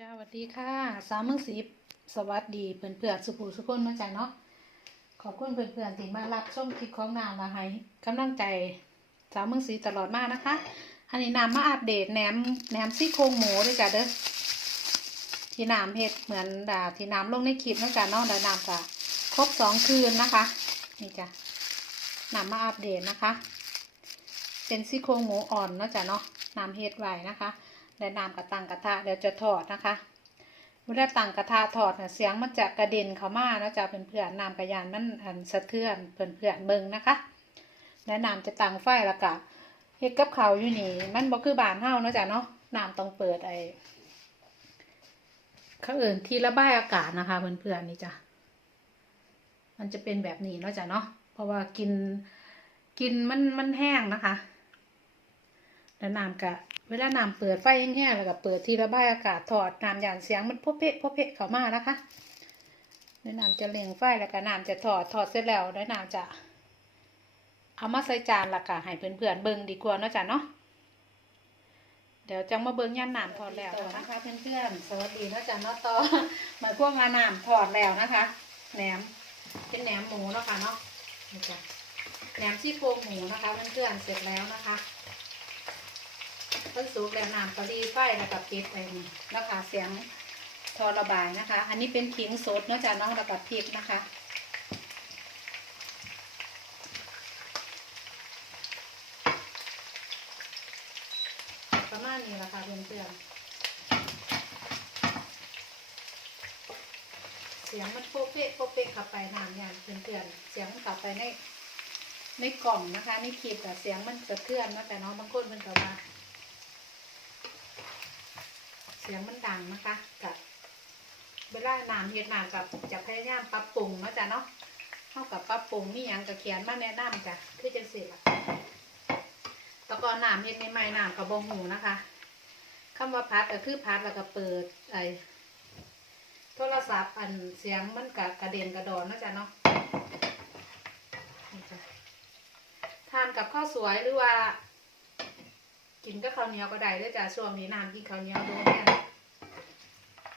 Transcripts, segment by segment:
จ้าสวัสดีค่ะสามมืองสีสวัสดีเพื่อนเพื่อนสุภูสุคนมาจากเนาะขอบคุณเพื่อนเพื่อนๆที่มารับชมคลิปของนามละให้กำลังใจสามมือสีตลอดมากนะคะ อันนี้นามมาอัปเดตแหนมแหนมซี่โครงหมูด้วยจ้ะเด้อที่นามเฮ็ดเหมือนดาที่นามลงในคลิปนะจ๊ะเนาะเดี๋ยวนามจะครบสองคืนนะคะนี่จ้ะนามมาอัปเดตนะคะ เป็นซี่โครงหมูอ่อนเนาะจ้ะเนาะนามเฮ็ดไว้นะคะ และน้ำกระตังกระทะเดี๋ยวจะทอดนะคะเวลาตังกระทะทอดเนี่ยเสียงมันจะกระเด็นเข้ามาแล้วจะเป็นเพื่อนๆน้ำกระยานมันอันสะเทือนเพื่อนเพื่อนๆเบิ่งนะคะและน้ำจะตังไฟแล้วก็เฮ็ดกับเขาอยู่นี่ มันบ่คือบานเฮาเนาะจ้ะเนาะน้ำต้องเปิดไอ้ขาเอื่นที่ระบายอากาศนะคะเพื่อนๆนี่จ้ะมันจะเป็นแบบนี้เนาะจ้ะเนาะเพราะว่ากินกินมันมันแห้งนะคะ แล้วน้ำกะ เวลาน้ำเปิดไฟแห้งๆแล้วก็เปิดที่ระบายอากาศถอดน้ำหยานเสียงมันพบเพะพบเพะเข้ามานะคะแล้วน้ำจะเลี้ยงไฟแล้วก็น้ำจะถอดถอดเสร็จแล้วแล้วน้ำจะ เอามาใส่จานละก็ให้เพื่อนๆเบิ่งดีกว่าเนาะจ้ะเนาะเดี๋ยวจังมาเบิ่งย่านน้ำถอดแล้วนะคะเพื่อนๆสวัสดีนะจ้ะเนาะต่อหมายพวกมาน้ำถอดแล้วนะคะแหนมเป็นแหนมหมูเนาะค่ะเนาะนี่จ้ะแหนมซี่โครงหมูนะคะเพื่อนๆเสร็จแล้วนะคะ เพิ่นสุกแล้วน้ำก็รีไฟแล้วก็ปิดไปนี่นะคะเสียงทอระบายนะคะ อันนี้เป็นขิงสดเนาะจ้ะเน้องแล้วก็พริกนะคะประมาณนี้ละค่ะเพื่อนๆเสียงมันโป๊ะเป๊ะโป๊ะเป๊ะข้าไปน้ำยางเพื่อนๆเสียงมันข้าไปในในกล่องนะคะในคลิปแต่เสียงมันสะเทือนนะแต่น้องบางคนเพิ่นก็ว่า เสียงมันดังนะคะกับเวลาน้ำเฮ็ดน้ำกับจะพยายามปรับปรุงนะจ้ะเนาะเท่ากับปรับปรุงมีหยังกับเขียนมาแนะนำจ้ะคือจังซี่ล่ะตะกอนน้ำเฮ็ดใหม่ๆน้ำกับบ่หูนะคะคำว่าพัดก็คือพัดแล้วก็เปิดไอ้โทรศัพท์อันเสียงมันกะกระเด็นกระดอนนะจ้ะเนาะทานกับข้าวสวยหรือว่า กินก็ข้าวเหนียวก็ได้เด้วยจ้ะช่วงนี้น้ำกินข้าวเหนียวโดนแน่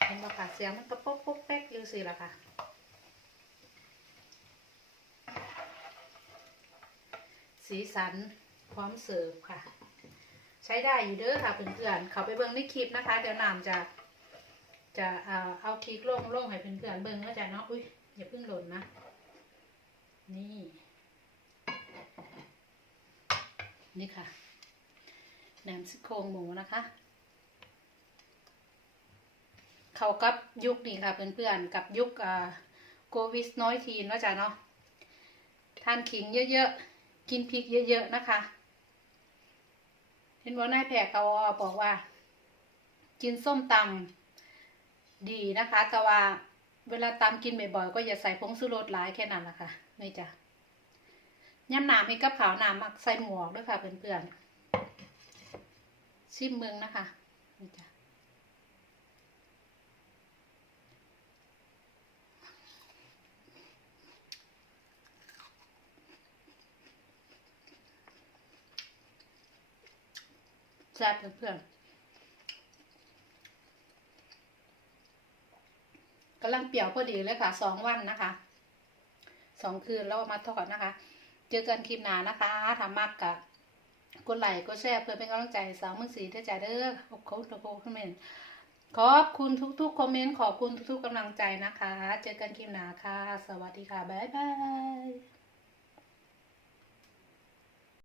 เห็นประกาศเสียงมันก็ป๊อกป๊อกแป๊กอยู่สิล่ะค่ะสีสันพร้อมเสิร์ฟค่ะ ใช้ได้อยู่เด้อค่ะเพื่อนๆเขาไปเบิ่งในคลิปนะคะเดี๋ยวน้ำจะจะเอาเอาพริกลงลงให้เพื่อนๆเบิ่งแล้วจ้ะเนาะอุ้ยอย่าเพิ่งหล่นนะ นี่ นี่ค่ะ แหนมซี่โครงหมูนะคะ เขากับยุคนี้ค่ะเพื่อนๆกับยุคอ่าโควิดน้อยทีนว่าจ้ะเนาะทานขิงเยอะๆ กินพริกเยอะๆนะคะ เห็นว่านายแพรเขาบอกว่า กินส้มตำดีนะคะแต่ว่าเวลาตำกินบ่อยๆก็อย่าใส่ผงชูรสหลายแค่นั้นแหละค่ะนี่จ้ะย่ำน้ำให้กับขาวหน้ำมักใส่หมวกด้วยค่ะเพื่อนๆ ชิมเมืองนะคะนี่จ้ะแซ่บเพื่อนๆกำลังเปรี้ยวพอดีเลยค่ะสองวันนะคะสองคืนแล้วเอามาทอดนะคะ เจอกันคลิปหน้านะคะทำมากกะ กดไลค์กดแชร์เพื่อเป็นกำลังใจสาวมือสีเด้อจ้าเด้อขอบคุณทุกคอมเมนต์ขอบคุณทุกๆคอมเมนต์ขอบคุณทุกๆกำลังใจนะคะ เจอกันคลิปหน้าค่ะ สวัสดีค่ะ บ๊ายบาย